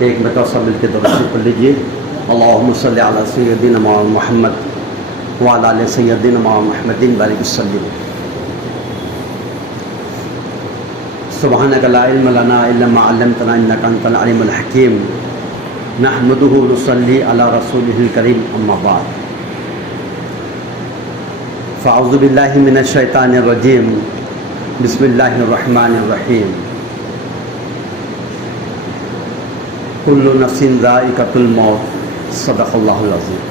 ایک مرتبہ سب مل کے درود پڑھ لیجیے. اللہم صلی علی سیدنا محمد وعلی آل سیدنا محمد بارک وسلم. سبحانک لا علم لنا الا ما علمتنا انک انت العلیم الحکیم. نحمدہ ونصلی علی رسولہ الکریم اما بعد. فاعوذ باللہ من الشیطان الرجیم. بسم اللہ الرحمن الرحیم. کل نفس ذائقۃ الموت. صدق اللہ العظیم.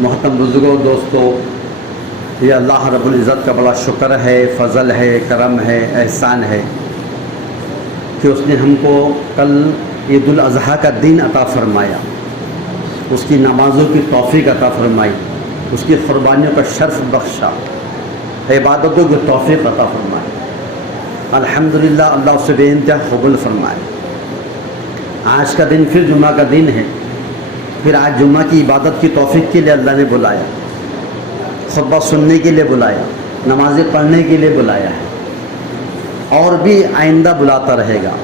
محترم بزرگوں، دوستو، یہ اللہ رب العزت کا بڑا شکر ہے، فضل ہے، کرم ہے، احسان ہے کہ اس نے ہم کو کل عید الاضحیٰ کا دین عطا فرمایا، اس کی نمازوں کی توفیق عطا فرمائی، اس کی قربانیوں کا شرف بخشا، عبادتوں کی توفیق عطا فرمائی. الحمدللہ اللہ اسے بے انتہا قبول فرمائے. آج کا دن پھر جمعہ کا دن ہے. پھر آج جمعہ کی عبادت کی توفیق کے لیے اللہ نے بلایا، خطبہ سننے کے لیے بلایا، نمازیں پڑھنے کے لیے بلایا ہے، اور بھی آئندہ بلاتا رہے گا.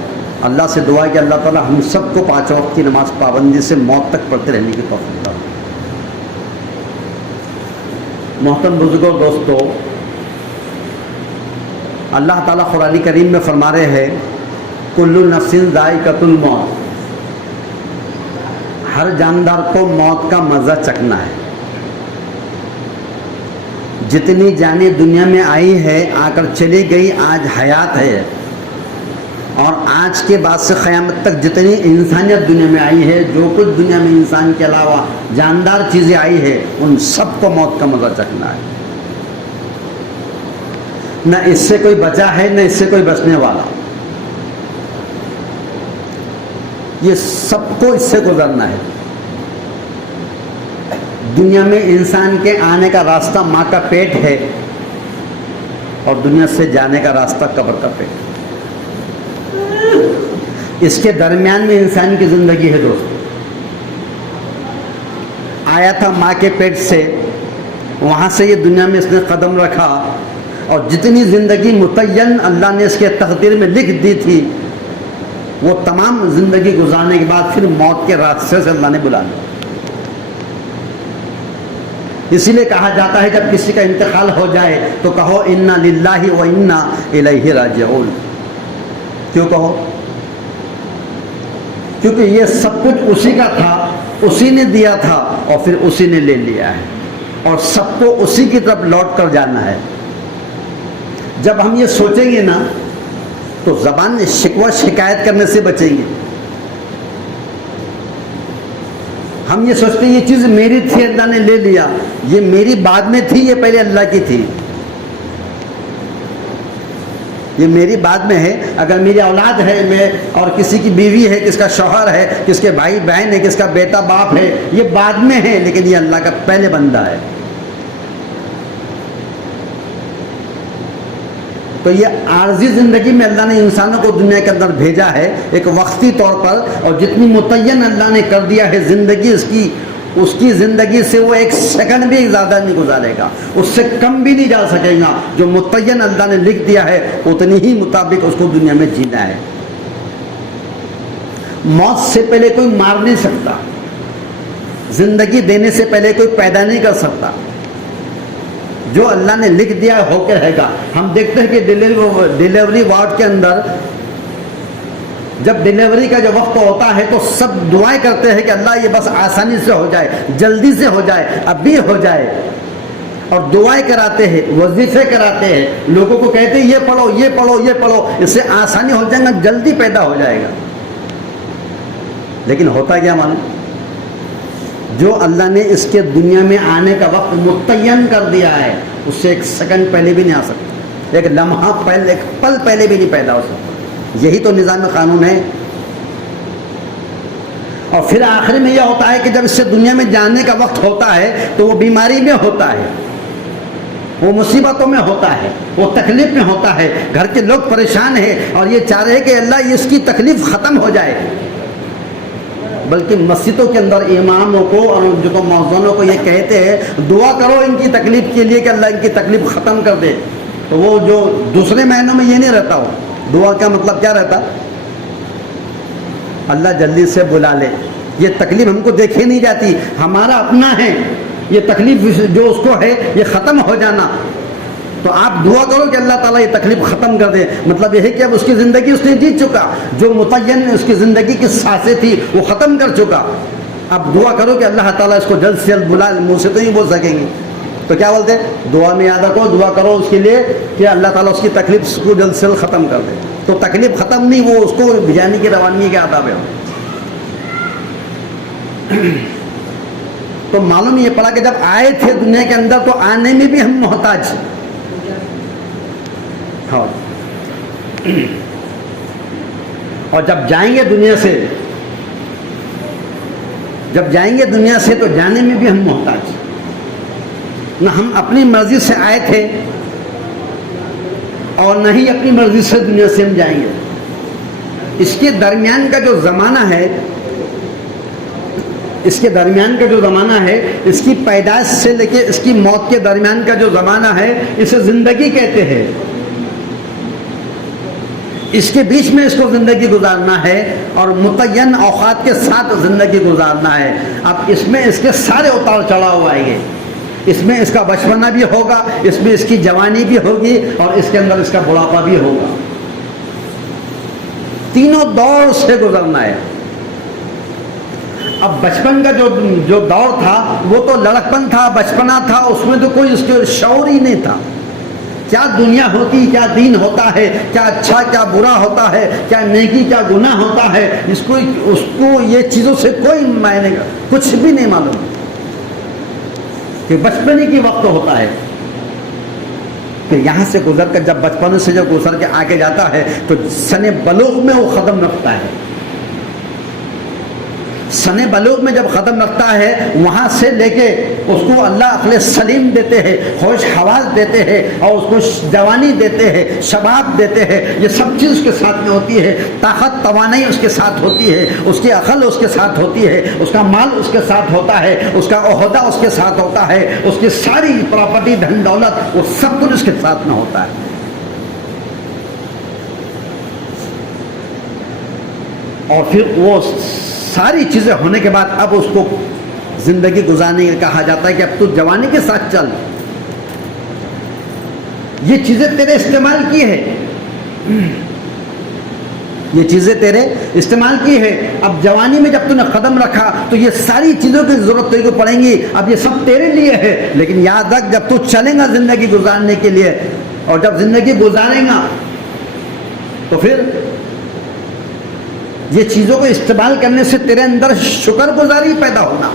اللہ سے دعا کہ اللہ تعالی ہم سب کو 5 وقت کی نماز پابندی سے موت تک پڑھتے رہنے کی توفیق دے. محترم بزرگوں، دوستو، اللہ تعالیٰ قرآن کریم میں فرما رہے ہیں کل نفس ذائقۃ الموت. ہر جاندار کو موت کا مزہ چکھنا ہے. جتنی جانیں دنیا میں آئی ہے آ کر چلی گئی، آج حیات ہے، اور آج کے بعد سے قیامت تک جتنی انسانیت دنیا میں آئی ہے، جو کچھ دنیا میں انسان کے علاوہ جاندار چیزیں آئی ہے، ان سب کو موت کا مزہ چکھنا ہے. نہ اس سے کوئی بچا ہے، نہ اس سے کوئی بچنے والا. یہ سب کو اس سے گزرنا ہے. دنیا میں انسان کے آنے کا راستہ ماں کا پیٹ ہے، اور دنیا سے جانے کا راستہ قبر کا پیٹ. اس کے درمیان میں انسان کی زندگی ہے. دوست آیا تھا ماں کے پیٹ سے، وہاں سے یہ دنیا میں اس نے قدم رکھا، اور جتنی زندگی متعین اللہ نے اس کے تقدیر میں لکھ دی تھی، وہ تمام زندگی گزارنے کے بعد پھر موت کے راستے سے اللہ نے بلا لیا. اسی لیے کہا جاتا ہے جب کسی کا انتقال ہو جائے تو کہو انا للہ و انا الیہ راجعون. کیوں کہو؟ کیونکہ یہ سب کچھ اسی کا تھا، اسی نے دیا تھا، اور پھر اسی نے لے لیا ہے، اور سب کو اسی کی طرف لوٹ کر جانا ہے. جب ہم یہ سوچیں گے نا تو زبان میں شکوہ شکایت کرنے سے بچیں گے. ہم یہ سوچتے ہیں یہ چیز میری تھی، اللہ نے لے لیا. یہ میری بعد میں تھی، یہ پہلے اللہ کی تھی. یہ میری بعد میں ہے. اگر میری اولاد ہے، میں اور کسی کی بیوی ہے، کس کا شوہر ہے، کس کے بھائی بہن ہے، کس کا بیٹا باپ ہے، یہ بعد میں ہے، لیکن یہ اللہ کا پہلے بندہ ہے. تو یہ عارضی زندگی میں اللہ نے انسانوں کو دنیا کے اندر بھیجا ہے ایک وقتی طور پر، اور جتنی متعین اللہ نے کر دیا ہے زندگی اس کی زندگی سے وہ 1 سیکنڈ بھی زیادہ نہیں گزارے گا، اس سے کم بھی نہیں جا سکے گا. جو متعین اللہ نے لکھ دیا ہے اتنی ہی مطابق اس کو دنیا میں جینا ہے. موت سے پہلے کوئی مار نہیں سکتا، زندگی دینے سے پہلے کوئی پیدا نہیں کر سکتا. جو اللہ نے لکھ دیا ہو کے رہے گا. ہم دیکھتے ہیں کہ ڈیلیوری وارڈ کے اندر جب ڈیلیوری کا جو وقت ہوتا ہے تو سب دعائیں کرتے ہیں کہ اللہ یہ بس آسانی سے ہو جائے، جلدی سے ہو جائے، ابھی ہو جائے، اور دعائیں کراتے ہیں، وظیفے کراتے ہیں، لوگوں کو کہتے ہیں یہ پڑھو، یہ پڑھو، یہ پڑھو، اس سے آسانی ہو جائے گا، جلدی پیدا ہو جائے گا. لیکن ہوتا کیا معلوم؟ جو اللہ نے اس کے دنیا میں آنے کا وقت متعین کر دیا ہے، اس سے 1 سیکنڈ پہلے بھی نہیں آ سکتا، 1 لمحہ پہلے، 1 پل پہلے بھی نہیں پیدا ہو سکتا. یہی تو نظام قانون ہے. اور پھر آخر میں یہ ہوتا ہے کہ جب اس سے دنیا میں جانے کا وقت ہوتا ہے تو وہ بیماری میں ہوتا ہے، وہ مصیبتوں میں ہوتا ہے، وہ تکلیف میں ہوتا ہے، گھر کے لوگ پریشان ہیں اور یہ چاہ رہے ہیں کہ اللہ اس کی تکلیف ختم ہو جائے. بلکہ مسجدوں کے اندر اماموں کو اور جو مؤذنوں کو یہ کہتے ہیں دعا کرو ان کی تکلیف کے لیے کہ اللہ ان کی تکلیف ختم کر دے. تو وہ جو دوسرے مہینوں میں یہ نہیں رہتا. ہو دعا کا مطلب کیا رہتا؟ اللہ جلدی سے بلا لے. یہ تکلیف ہم کو دیکھی نہیں جاتی, ہمارا اپنا ہے. یہ تکلیف جو اس کو ہے یہ ختم ہو جانا. تو آپ دعا کرو کہ اللہ تعالیٰ یہ تکلیف ختم کر دے. مطلب یہ ہے کہ اب اس کی زندگی اس نے جیت چکا. جو متعین اس کی زندگی کی سانسیں تھی وہ ختم کر چکا. اب دعا کرو کہ اللہ تعالیٰ اس کو جلد سے جلد بلا لے. منہ سے تو نہیں بول سکیں گے تو کیا بولتے ہیں, دعا میں یاد رکھو, دعا کرو اس کے لیے کہ اللہ تعالیٰ اس کی تکلیف کو جلد سے جلد ختم کر دے. تو تکلیف ختم نہیں, وہ اس کو بھجانے کی روانگی کے آداب ہے. تو معلوم یہ پڑا کہ جب آئے تھے دنیا کے اندر تو آنے میں بھی ہم محتاج. ہاں, اور جب جائیں گے دنیا سے, جب جائیں گے دنیا سے تو جانے میں بھی ہم محتاج. نہ ہم اپنی مرضی سے آئے تھے اور نہ ہی اپنی مرضی سے دنیا سے ہم جائیں گے. اس کے درمیان کا جو زمانہ ہے, اس کے درمیان کا جو زمانہ ہے, اس کی پیدائش سے لے کے اس کی موت کے درمیان کا جو زمانہ ہے, اسے زندگی کہتے ہیں. اس کے بیچ میں اس کو زندگی گزارنا ہے اور متعین اوقات کے ساتھ زندگی گزارنا ہے. اب اس میں اس کے سارے اتار چڑھاؤ آئیں گے. اس میں اس کا بچپنا بھی ہوگا, اس میں اس کی جوانی بھی ہوگی, اور اس کے اندر اس کا بڑھاپا بھی ہوگا. تینوں دور سے گزرنا ہے. اب بچپن کا جو دور تھا وہ تو لڑکپن تھا, بچپنا تھا, اس میں تو کوئی اس کے شعور ہی نہیں تھا. کیا دنیا ہوتی, کیا دین ہوتا ہے, کیا اچھا کیا برا ہوتا ہے, کیا نیکی کیا گناہ ہوتا ہے, اس کو یہ چیزوں سے کوئی معنی کچھ بھی نہیں معلوم. کہ بچپنے کی وقت ہوتا ہے کہ یہاں سے گزر کر جب بچپن سے جب گزر کے آگے جاتا ہے تو سن بلوغ میں وہ قدم رکھتا ہے. سن بلوغ میں جب قدم رکھتا ہے وہاں سے لے کے اس کو اللہ عقل سلیم دیتے ہیں, ہوش حواس دیتے ہیں, اور اس کو جوانی دیتے ہیں, شباب دیتے ہیں. یہ سب چیز اس کے ساتھ میں ہوتی ہے. طاقت توانائی اس کے ساتھ ہوتی ہے, اس کی عقل اس کے ساتھ ہوتی ہے, اس کا مال اس کے ساتھ ہوتا ہے, اس کا عہدہ اس کے ساتھ ہوتا ہے, اس کی ساری پراپرٹی دھن دولت وہ سب کچھ اس کے ساتھ میں ہوتا ہے. اور پھر وہ ساری چیزیں ہونے کے بعد اب اس کو زندگی گزارنے کا کہا جاتا ہے کہ اب تو جوانی کے ساتھ چل. یہ چیزیں تیرے استعمال کی ہے, یہ چیزیں تیرے استعمال کی ہے. اب جوانی میں جب تو نے قدم رکھا تو یہ ساری چیزوں کی ضرورت تیرے کو پڑیں گی. اب یہ سب تیرے لیے ہے, لیکن یاد رکھ جب تو چلیں گا زندگی گزارنے کے لیے, اور جب زندگی گزاریں گا تو پھر یہ چیزوں کو استعمال کرنے سے تیرے اندر شکر گزاری پیدا ہونا,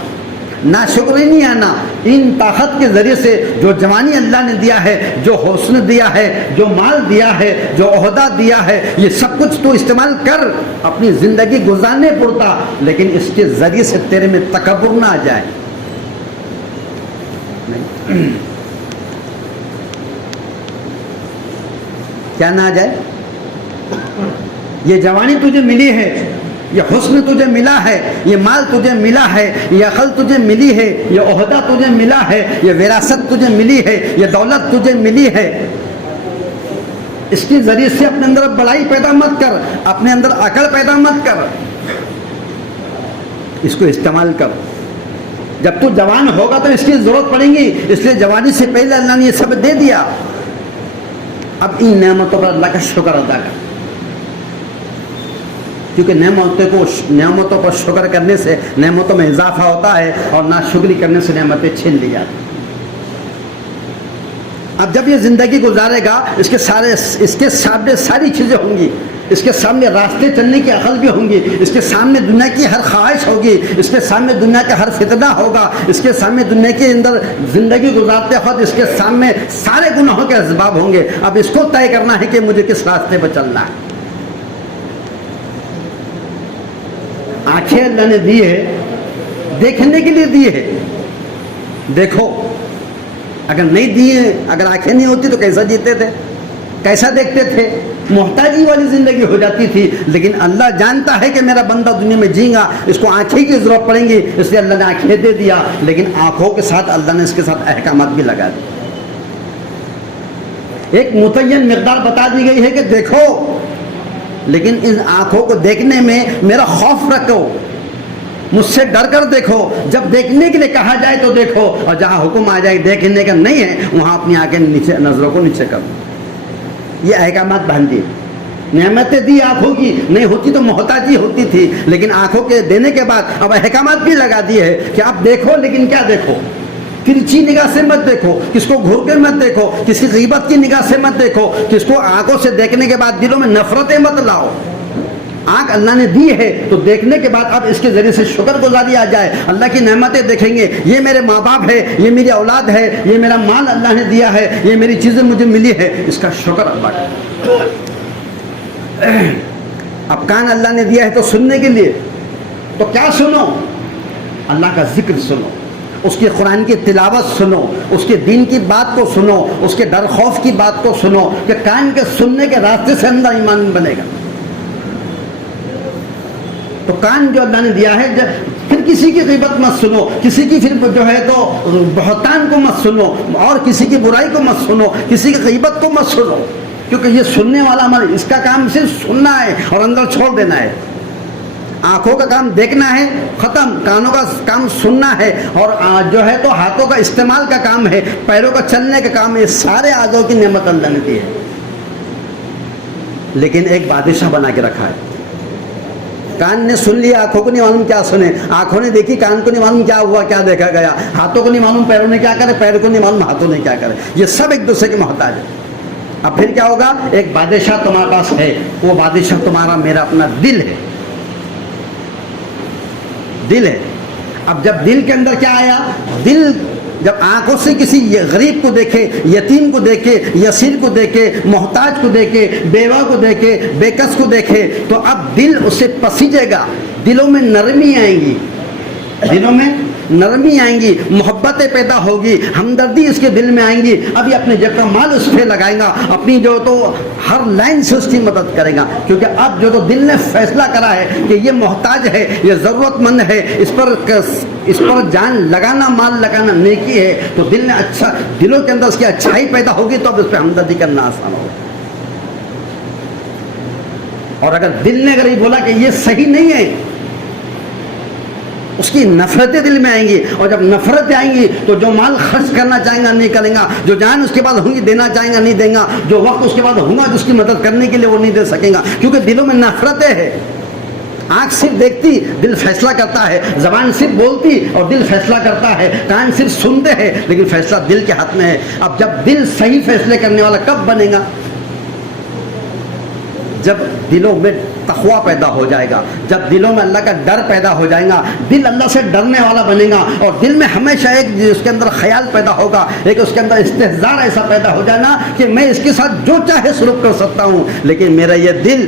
ناشکری نہیں آنا. ان طاقت کے ذریعے سے جو جوانی اللہ نے دیا ہے, جو حسن دیا ہے, جو مال دیا ہے, جو عہدہ دیا ہے, یہ سب کچھ تو استعمال کر اپنی زندگی گزارنے پڑتا, لیکن اس کے ذریعے سے تیرے میں تکبر نہ آ جائے. کیا نہ آ جائے؟ یہ جوانی تجھے ملی ہے, یہ حسن تجھے ملا ہے, یہ مال تجھے ملا ہے, یہ عقل تجھے ملی ہے, یہ عہدہ تجھے ملا ہے, یہ وراثت تجھے ملی ہے, یہ دولت تجھے ملی ہے. اس کے ذریعے سے اپنے اندر بڑائی پیدا مت کر, اپنے اندر عقل پیدا مت کر, اس کو استعمال کر. جب تو جوان ہوگا تو اس کی ضرورت پڑیں گی, اس لیے جوانی سے پہلے اللہ نے یہ سب دے دیا. اب ان نعمتوں پر اللہ کا شکر ادا کر, کیونکہ نعمتوں پر شکر کرنے سے نعمتوں میں اضافہ ہوتا ہے, اور ناشکری کرنے سے نعمتیں چھین لی جاتی. اب جب یہ زندگی گزارے گا, اس کے سامنے ساری چیزیں ہوں گی, اس کے سامنے راستے چلنے کی عقل بھی ہوں گی, اس کے سامنے دنیا کی ہر خواہش ہوگی, اس کے سامنے دنیا کا ہر فتنہ ہوگا, اس کے سامنے دنیا کے اندر زندگی گزارتے وقت اس کے سامنے سارے گناہوں کے اسباب ہوں گے. اب اس کو طے کرنا ہے کہ مجھے کس راستے پر چلنا ہے. آنکھیں اللہ نے دی ہے, دیکھنے کے لیے دی ہے. دیکھو, اگر نہیں دیے, اگر آنکھیں نہیں ہوتی تو کیسا جیتے تھے, کیسا دیکھتے تھے؟ محتاجی والی زندگی ہو جاتی تھی. لیکن اللہ جانتا ہے کہ میرا بندہ دنیا میں جئے گا, اس کو آنکھیں کی ضرورت پڑیں گی, اس لیے اللہ نے آنکھیں دے دیا. لیکن آنکھوں کے ساتھ اللہ نے اس کے ساتھ احکامات بھی لگا دیے. ایک متعین مقدار بتا دی گئی ہے کہ دیکھو, لیکن ان آنکھوں کو دیکھنے میں میرا خوف رکھو، مجھ سے ڈر کر دیکھو، جب دیکھنے کے لیے کہا جائے تو دیکھو، اور جہاں حکم آ جائے دیکھنے کا نہیں ہے وہاں اپنی آنکھیں نیچے، نظروں کو نیچے کر دو۔ یہ احکامات باندھ دیے، نعمتیں دی آنکھوں کی، نہیں ہوتی تو محتاجی ہوتی تھی، لیکن آنکھوں کے دینے کے بعد اب احکامات بھی لگا دیے ہیں کہ آپ دیکھو، لیکن کیا دیکھو؟ ترچھی نگاہ سے مت دیکھو، کس کو گھور کے مت دیکھو، کسی غیبت کی نگاہ سے مت دیکھو، کس کو آنکھوں سے دیکھنے کے بعد دلوں میں نفرتیں مت لاؤ۔ آنکھ اللہ نے دی ہے تو دیکھنے کے بعد اب اس کے ذریعے سے شکر گزاری آ جائے، اللہ کی نعمتیں دیکھیں گے، یہ میرے ماں باپ ہے، یہ میری اولاد ہے، یہ میرا مال اللہ نے دیا ہے، یہ میری چیزیں مجھے ملی ہے، اس کا شکر اللہ کا۔ اب کان اللہ نے دیا ہے تو سننے کے لیے، تو کیا سنو؟ اللہ کا ذکر سنو، اس کی قرآن کی تلاوت سنو، اس کے دین کی بات کو سنو، اس کے ڈر خوف کی بات کو سنو، کہ کان کے سننے کے راستے سے اندر ایمان بنے گا۔ تو کان جو اللہ نے دیا ہے، پھر کسی کی غیبت مت سنو، کسی کی پھر جو ہے تو بہتان کو مت سنو، اور کسی کی برائی کو مت سنو، کسی کی غیبت کو مت سنو، کیونکہ یہ سننے والا عمل، اس کا کام صرف سننا ہے اور اندر چھوڑ دینا ہے۔ آنکھوں کا کام دیکھنا ہے، ختم، کانوں کا کام سننا ہے، اور جو ہے تو ہاتھوں کا استعمال کا کام ہے، پیروں کا چلنے کا کام ہے، سارے اعضاء کی نعمت اللہ نے دی ہے۔ لیکن ایک بادشاہ بنا کے رکھا ہے، کان نے سن لیا، آنکھوں کو نہیں معلوم کیا سنے، آنکھوں نے دیکھی، کان کو نہیں معلوم کیا ہوا، کیا دیکھا گیا، ہاتھوں کو نہیں معلوم پیروں نے کیا کرے، پیروں کو نہیں معلوم ہاتھوں نے کیا کرے، یہ سب ایک دوسرے کے محتاج ہے۔ اب پھر کیا ہوگا؟ ایک بادشاہ تمہارے پاس ہے، وہ بادشاہ تمہارا میرا اپنا دل ہے، دل ہے۔ اب جب دل کے اندر کیا آیا؟ دل جب آنکھوں سے کسی غریب کو دیکھے، یتیم کو دیکھے، یسیر کو دیکھے، محتاج کو دیکھے، بیوہ کو دیکھے، بے کس کو دیکھے، تو اب دل اسے پسیجے گا، دلوں میں نرمی آئیں گی، دلوں میں نرمی آئیں گی، محبتیں پیدا ہوگی، ہمدردی اس کے دل میں آئیں گی۔ ابھی اپنے جب کا مال اس پہ لگائے گا، اپنی جو تو ہر لائن سے اس کی مدد کرے گا، کیونکہ اب جو تو دل نے فیصلہ کرا ہے کہ یہ محتاج ہے، یہ ضرورت مند ہے، اس پر جان لگانا، مال لگانا نیکی ہے، تو دل نے اچھا، دلوں کے اندر اس کی اچھائی پیدا ہوگی تو اب اس پہ ہمدردی کرنا آسان ہوگا۔ اور اگر دل نے یہ بولا کہ یہ صحیح نہیں ہے، اس کی نفرتیں دل میں آئیں گی، اور جب نفرتیں آئیں گی تو جو مال خرچ کرنا چاہیں گا نہیں کریں گا، جو جان اس کے بعد ہوں گی دینا چاہیں گا نہیں دیں گا، جو وقت اس کے بعد ہوں گا جس کی مدد کرنے کے لیے وہ نہیں دے سکیں گا، کیونکہ دلوں میں نفرتیں ہیں۔ آنکھ صرف دیکھتی، دل فیصلہ کرتا ہے، زبان صرف بولتی اور دل فیصلہ کرتا ہے، کان صرف سنتے ہیں لیکن فیصلہ دل کے ہاتھ میں ہے۔ اب جب دل صحیح فیصلے کرنے والا کب بنے گا؟ جب دلوں میں تقویٰ پیدا ہو جائے گا، جب دلوں میں اللہ کا ڈر پیدا ہو جائے گا، دل اللہ سے ڈرنے والا بنے گا، اور دل میں ہمیشہ ایک اس کے اندر خیال پیدا ہوگا، ایک اس کے اندر استحضار ایسا پیدا ہو جانا کہ میں اس کے ساتھ جو چاہے سلوک کر سکتا ہوں، لیکن میرا یہ دل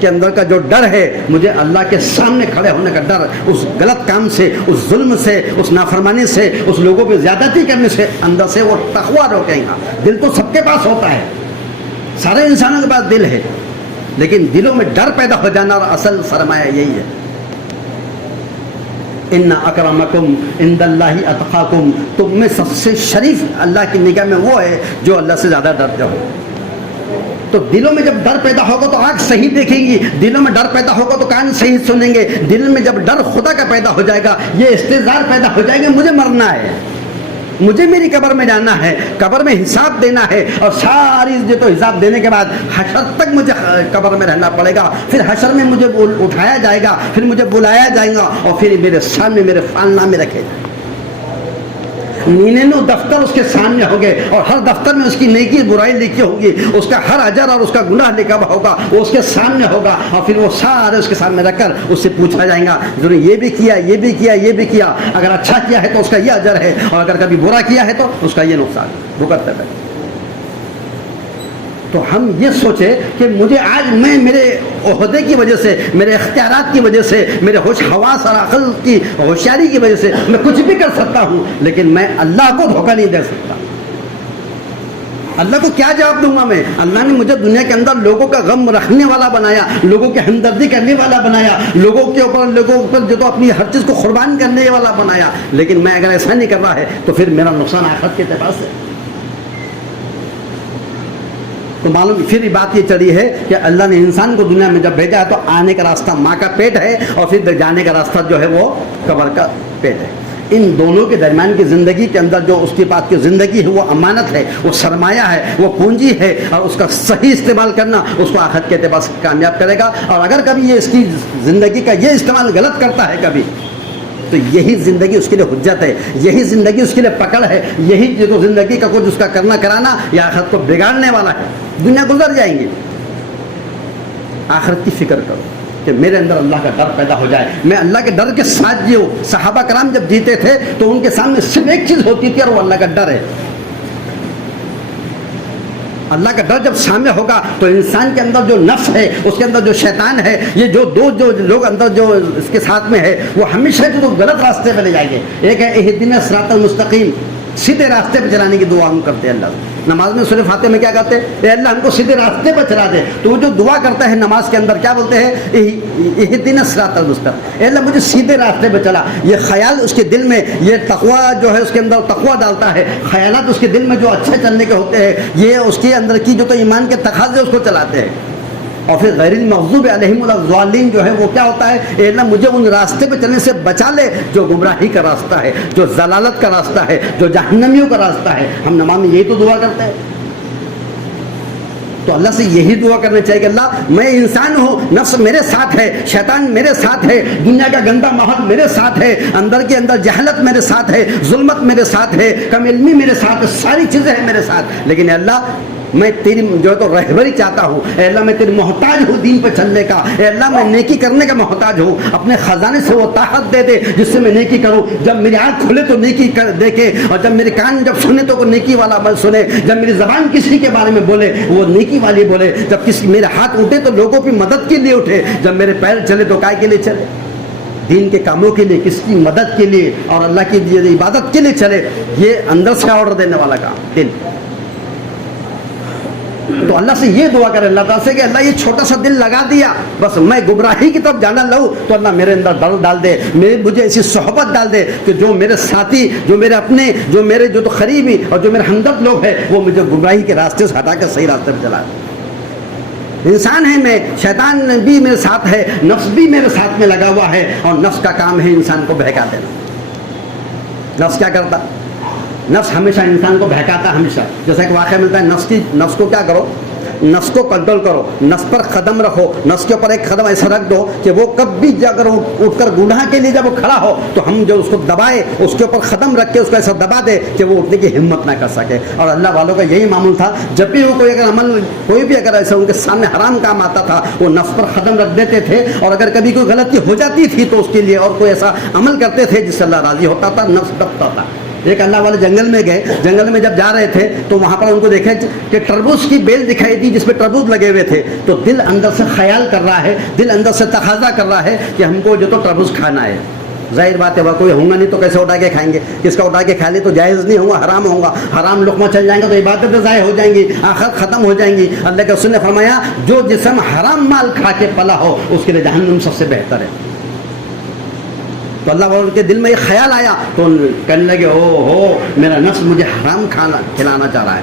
کے اندر کا جو ڈر ہے، مجھے اللہ کے سامنے کھڑے ہونے کا ڈر، اس غلط کام سے، اس ظلم سے، اس نافرمانی سے، اس لوگوں پہ زیادتی کرنے سے اندر سے وہ تقویٰ روکیں گا۔ دل تو سب کے پاس ہوتا ہے، سارے انسانوں کے پاس دل ہے، لیکن دلوں میں ڈر پیدا ہو جانا، اور اصل سرمایہ یہی ہے۔ ان اکرمکم عند اللہ اتقاکم، تم میں سب سے شریف اللہ کی نگاہ میں وہ ہے جو اللہ سے زیادہ ڈرتا ہو۔ تو دلوں میں جب ڈر پیدا ہوگا تو آنکھ صحیح دیکھیں گی، دلوں میں ڈر پیدا ہوگا تو کان صحیح سنیں گے، دل میں جب ڈر خدا کا پیدا ہو جائے گا، یہ استحضار پیدا ہو جائے گا، مجھے مرنا ہے، مجھے میری قبر میں جانا ہے، قبر میں حساب دینا ہے، اور ساری جو تو حساب دینے کے بعد حشر تک مجھے قبر میں رہنا پڑے گا، پھر حشر میں مجھے اٹھایا جائے گا، پھر مجھے بلایا جائے گا، اور پھر میرے سامنے میرے فال نامے رکھے جائیں گے۔ 99 دفتر اس کے سامنے ہوں گے، اور ہر دفتر میں اس کی نیکی برائی لکھی ہوگی، اس کا ہر اجر اور اس کا گناہ لکھا ہوگا، وہ اس کے سامنے ہوگا، اور پھر وہ سارے اس کے سامنے رکھ کر اس سے پوچھا جائے گا، جو نے یہ بھی کیا، یہ بھی کیا، یہ بھی کیا، اگر اچھا کیا ہے تو اس کا یہ اجر ہے، اور اگر کبھی برا کیا ہے تو اس کا یہ نقصان بھگتنا ہے۔ تو ہم یہ سوچے کہ مجھے آج میں میرے عہدے کی وجہ سے، میرے اختیارات کی وجہ سے، میرے ہوش حواس اور عقل کی ہوشیاری کی وجہ سے میں کچھ بھی کر سکتا ہوں، لیکن میں اللہ کو دھوکہ نہیں دے سکتا۔ اللہ کو کیا جواب دوں گا میں؟ اللہ نے مجھے دنیا کے اندر لوگوں کا غم رکھنے والا بنایا، لوگوں کی ہمدردی کرنے والا بنایا، لوگوں پر جو تو اپنی ہر چیز کو قربان کرنے والا بنایا، لیکن میں اگر ایسا نہیں کر رہا ہے تو پھر میرا نقصان آخرت کے اعتبار سے۔ تو معلوم پھر بات یہ چلی ہے کہ اللہ نے انسان کو دنیا میں جب بھیجا ہے تو آنے کا راستہ ماں کا پیٹ ہے اور پھر جانے کا راستہ جو ہے وہ قبر کا پیٹ ہے. ان دونوں کے درمیان کی زندگی کے اندر جو اس کے پاس کی زندگی ہے وہ امانت ہے, وہ سرمایہ ہے, وہ پونجی ہے, اور اس کا صحیح استعمال کرنا اس کو آخرت کے اعتبار سے کامیاب کرے گا. اور اگر کبھی یہ اس کی زندگی کا یہ استعمال غلط کرتا ہے کبھی, تو یہی زندگی اس کے لیے حجت ہے, یہی زندگی اس کے لیے پکڑ ہے, یہی جو زندگی کا کچھ اس کا کرنا کرانا یہ آخرت کو بگاڑنے والا ہے. دنیا گزر جائیں گے, آخرت کی فکر کرو کہ میرے اندر اللہ کا ڈر پیدا ہو جائے, میں اللہ کے ڈر کے ساتھ جیوں. صحابہ کرام جب جیتے تھے تو ان کے سامنے صرف ایک چیز ہوتی تھی اور وہ اللہ کا ڈر ہے. اللہ کا ڈر جب سامنے ہوگا تو انسان کے اندر جو نفس ہے, اس کے اندر جو شیطان ہے, یہ جو لوگ اندر جو اس کے ساتھ میں ہے, وہ ہمیشہ جو غلط راستے پہ لے جائیں گے. ایک ہے اہدنا الصراط المستقیم, سیدھے راستے پہ چلانے کی دعا ہم کرتے ہیں. اللہ نماز میں سورہ فاتحہ میں کیا کرتے ہیں, اے اللہ ہم کو سیدھے راستے پہ چلا دے. تو وہ جو دعا کرتا ہے نماز کے اندر کیا بولتے ہیں, اہدنا الصراط المستقیم, اے اللہ مجھے سیدھے راستے پہ چلا. یہ خیال اس کے دل میں, یہ تقویٰ جو ہے اس کے اندر تقویٰ ڈالتا ہے. خیالات اس کے دل میں جو اچھے چلنے کے ہوتے ہیں, یہ اس کے اندر کی جو تو ایمان کے تقاضے اس کو چلاتے ہیں. اور پھر غیر المغضوب علیہم ولا الضالین جو ہے وہ کیا ہوتا ہے, اے اللہ مجھے ان راستے پہ چلنے سے بچا لے جو گمراہی کا راستہ ہے, جو ضلالت کا راستہ ہے, جو جہنمیوں کا راستہ ہے. ہم نماز میں یہی تو دعا کرتے ہیں. تو اللہ سے یہی دعا کرنا چاہیے کہ اللہ میں انسان ہوں, نفس میرے ساتھ ہے, شیطان میرے ساتھ ہے, دنیا کا گندا ماحول میرے ساتھ ہے, اندر کے اندر جہالت میرے ساتھ ہے, ظلمت میرے ساتھ ہے, کم علمی میرے ساتھ ہے, ساری چیزیں ہیں میرے ساتھ. لیکن اے اللہ میں تیری جو ہے تو رہبری چاہتا ہوں. اے اللہ میں تیری محتاج ہوں دین پہ چلنے کا. اے اللہ میں نیکی کرنے کا محتاج ہوں. اپنے خزانے سے وہ طاقت دے دے جس سے میں نیکی کروں. جب میری آنکھ کھلے تو نیکی دیکھے, اور جب میرے کان جب سنے تو نیکی والا عمل سنے. جب میری زبان کسی کے بارے میں بولے وہ نیکی والی بولے. جب کسی میرے ہاتھ اٹھے تو لوگوں کی مدد کے لیے اٹھے. جب میرے پیر چلے تو کائے کے لیے چلے, دین کے کاموں کے لیے, کس کی مدد کے لیے اور اللہ کی عبادت کے لیے چلے. یہ اندر سے آرڈر دینے والا کام دل. تو اللہ سے یہ دعا کرے اللہ تعالیٰ سے کہ اللہ یہ چھوٹا سا دل لگا دیا, بس میں گمراہی کی طرف جانا لوں تو اللہ میرے اندر ڈر ڈال دے, مجھے ایسی صحبت ڈال دے کہ جو میرے ساتھی, جو میرے اپنے, جو میرے جو تو قریبی اور جو میرے ہمدرد لوگ ہیں وہ مجھے گمراہی کے راستے سے ہٹا کر صحیح راستے پہ چلا. انسان ہے میں, شیطان بھی میرے ساتھ ہے, نفس بھی میرے ساتھ میں لگا ہوا ہے, اور نفس کا کام ہے انسان کو بہکا دینا. نفس کیا کرتا, نفس ہمیشہ انسان کو بہکاتا. ہمیشہ جیسا کہ واقعہ ملتا ہے, نفس کو کیا کرو, نفس کو کنٹرول کرو, نفس پر قدم رکھو, نفس کے اوپر ایک قدم ایسا رکھ دو کہ وہ کبھی اگر اٹھ کر گناہ کے لیے جب وہ کھڑا ہو تو ہم جو اس کو دبائے, اس کے اوپر قدم رکھ کے اس کو ایسا دبا دے کہ وہ اٹھنے کی ہمت نہ کر سکے. اور اللہ والوں کا یہی معمول تھا, جب بھی وہ کوئی اگر عمل, کوئی بھی اگر ایسا ان کے سامنے حرام کام آتا تھا وہ نفس پر قدم رکھ دیتے تھے. اور اگر کبھی کوئی غلطی ہو جاتی تھی تو اس کے لیے اور کوئی ایسا عمل کرتے تھے جس سے اللہ راضی ہوتا تھا, نفس دبتا تھا. ایک اللہ والے جنگل میں گئے, جنگل میں جب جا رہے تھے تو وہاں پر ان کو دیکھے کہ تربوز کی بیل دکھائی دی جس پہ تربوز لگے ہوئے تھے. تو دل اندر سے خیال کر رہا ہے, دل اندر سے تقاضا کر رہا ہے کہ ہم کو جو تو تربوز کھانا ہے. ظاہر بات ہے وہ کوئی ہوں گا نہیں تو کیسے اٹھا کے کھائیں گے, کس کا اٹھا کے کھا لے تو جائز نہیں ہوگا, حرام ہوگا, حرام لقمہ چل جائیں گا تو عبادتیں ضائع ہو جائیں گی, آخرت ختم ہو جائیں گی. اللہ کے رسول نے فرمایا جو جسم حرام مال کھا کے پلا ہو اس کے لیے جہنم سب سے بہتر ہے. تو اللہ والوں کے دل میں یہ خیال آیا تو کہنے لگے ہو میرا نفس مجھے حرام کھلانا چاہ رہا ہے.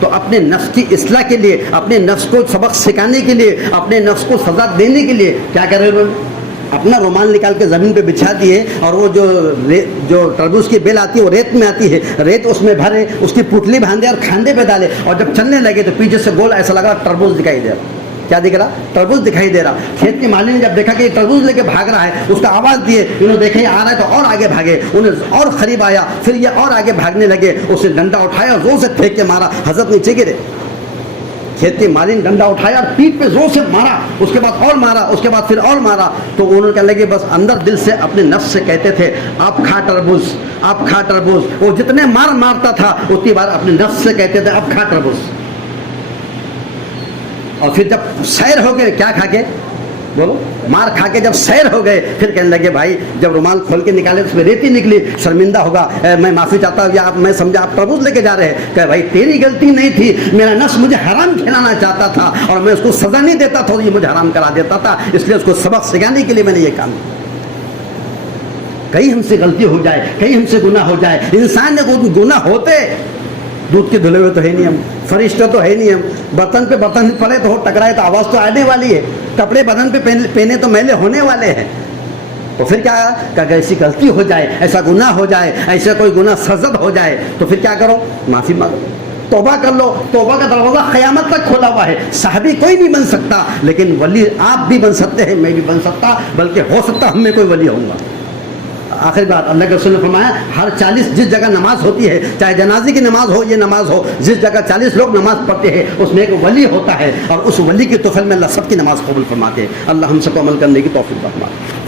تو اپنے نفس کی اصلاح کے لیے, اپنے نفس کو سبق سکھانے کے لیے, اپنے نفس کو سزا دینے کے لیے کیا کرے انہوں نے, اپنا رومال نکال کے زمین پہ بچھا دیے, اور وہ جو تربوز کی بیل آتی ہے وہ ریت میں آتی ہے, ریت اس میں بھرے, اس کی پوٹلی باندھے اور کھاندے پہ ڈالے, اور جب چلنے لگے تو پیچھے سے گول ایسا لگا تربوز دکھائی دے رہا. کیا دکھ رہا, تربوز دکھائی دے رہا. کھیت کی مالک نے جب دیکھا کہ یہ تربوز لے کے بھاگ رہا ہے, اس کا آواز دیے, انہوں نے دیکھا یہ آ رہا ہے تو اور آگے بھاگے, انہیں اور قریب آیا, پھر یہ اور آگے بھاگنے لگے. اس نے ڈنڈا اٹھایا اور زور سے پھینک کے مارا, حضرت نیچے گرے. کھیت کی مالک نے ڈنڈا اٹھایا اور پیٹھ پہ زور سے مارا, اس کے بعد اور مارا, اس کے بعد پھر اور مارا. تو انہوں نے کہنے لگے بس اندر دل سے اپنے نفس سے کہتے تھے آپ کھا تربوز, آپ کھا تربوز. وہ جتنے مارتا تھا اتنی بار اپنے نفس سے کہتے تھے اب کھا تربوز. اور پھر جب سیر ہو گئے, کیا کھا کے بولو, مار کھا کے جب سیر ہو گئے, پھر کہنے لگے بھائی جب رومال کھول کے نکالے اس میں ریتی نکلی, شرمندہ ہوگا, میں معافی چاہتا ہوں, یا میں سمجھا آپ تربوز لے کے جا رہے ہیں. کہ بھائی تیری غلطی نہیں تھی, میرا نفس مجھے حرام کھلانا چاہتا تھا اور میں اس کو سزا نہیں دیتا تھا, یہ مجھے حرام کرا دیتا تھا, اس لیے اس کو سبق سکھانے کے لیے میں نے یہ کام کیا. کہیں ہم سے غلطی ہو جائے, کہیں ہم سے گناہ ہو جائے. انسان نے گناہ ہوتے, دودھ کے دھلے ہوئے تو ہے نہیں ہم, فرشتہ تو ہے نہیں. ہم برتن پہ برتن پڑے تو ٹکرائے تو آواز تو آنے والی ہے, کپڑے بدن پہ پہنے تو میلے ہونے والے ہیں. تو پھر کیا کہ اگر ایسی غلطی ہو جائے, ایسا گناہ ہو جائے, ایسا کوئی گناہ سرزد ہو جائے تو پھر کیا کرو, معافی مانگو, توبہ کر لو. توبہ کا دروازہ قیامت تک کھولا ہوا ہے. صحابی کوئی نہیں بن سکتا, لیکن ولی آپ بھی بن سکتے ہیں, میں بھی بن سکتا, بلکہ ہو سکتا ہم میں کوئی ولی ہوں گا. آخر بات, اللہ کے رسول نے فرمایا ہر 40 جس جگہ نماز ہوتی ہے, چاہے جنازے کی نماز ہو, یہ نماز ہو, جس جگہ 40 لوگ نماز پڑھتے ہیں اس میں ایک ولی ہوتا ہے, اور اس ولی کی طفل میں اللہ سب کی نماز قبول فرماتے ہیں. اللہ ہم سب کو عمل کرنے کی توفیق فرمائے.